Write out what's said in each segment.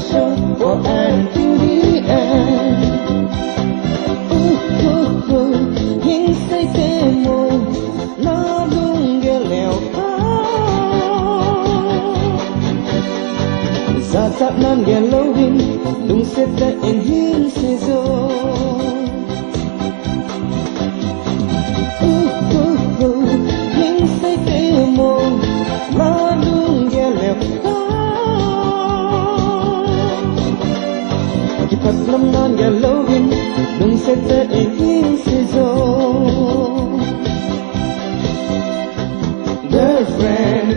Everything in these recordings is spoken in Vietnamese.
soul for until the end. Hình say tê mồ nó lung ghé lèo sa tap nan ghé lâu hin lung sẽ ta en hin se zo. Hình say tê mồ nó lung ghé lèo Kipat lam nan ghé lâu hin lung sẽ ta en hin se zo. Girlfriend,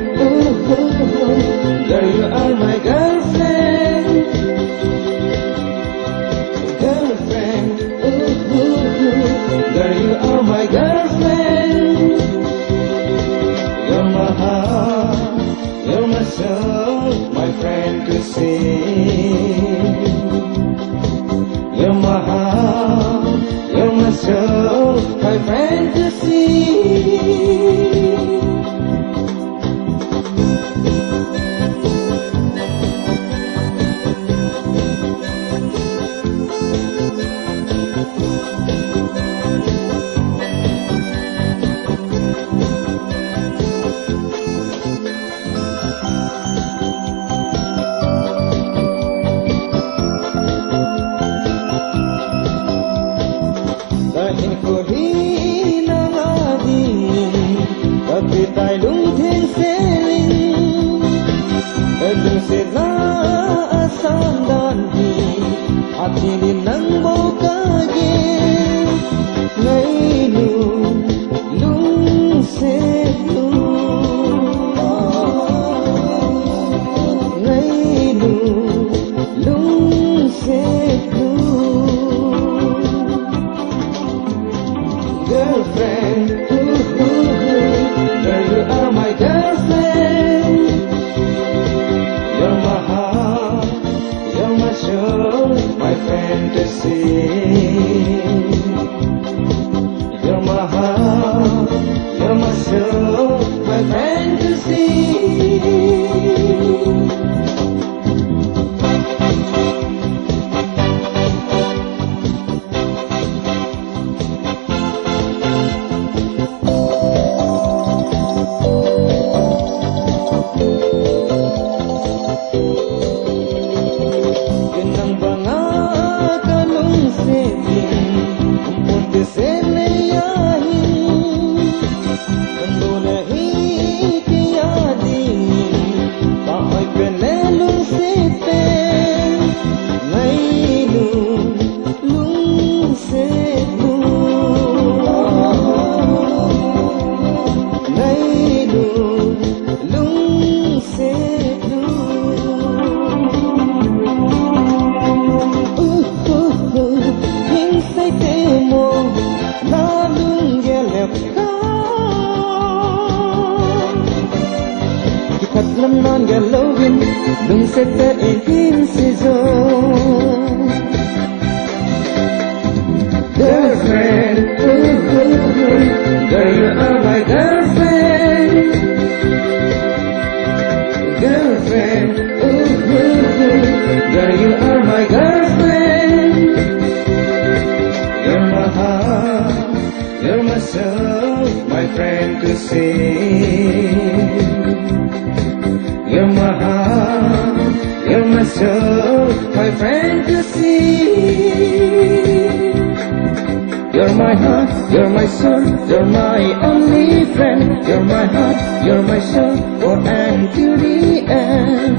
girl, you are my girlfriend. Girlfriend, girl, you are my girlfriend. You're my heart, you're my soul, my friend to see. You're my heart, you're my soul, my friend to see. Girlfriend, girl, you are my girlfriend. You're my heart, you're my soul, my fantasy. You're my heart, you're my soul, my fantasy. Lam non ghé lâu hin đừng sẽ ta em hin se zo. Girlfriend, girl, you are my girlfriend. Girlfriend, girl, you are my girlfriend. You're my heart, you're my soul, my friend to see. You're my heart, you're my soul, my friend to see. You're my heart, you're my soul, you're my only friend. You're my heart, you're my soul, for until the end.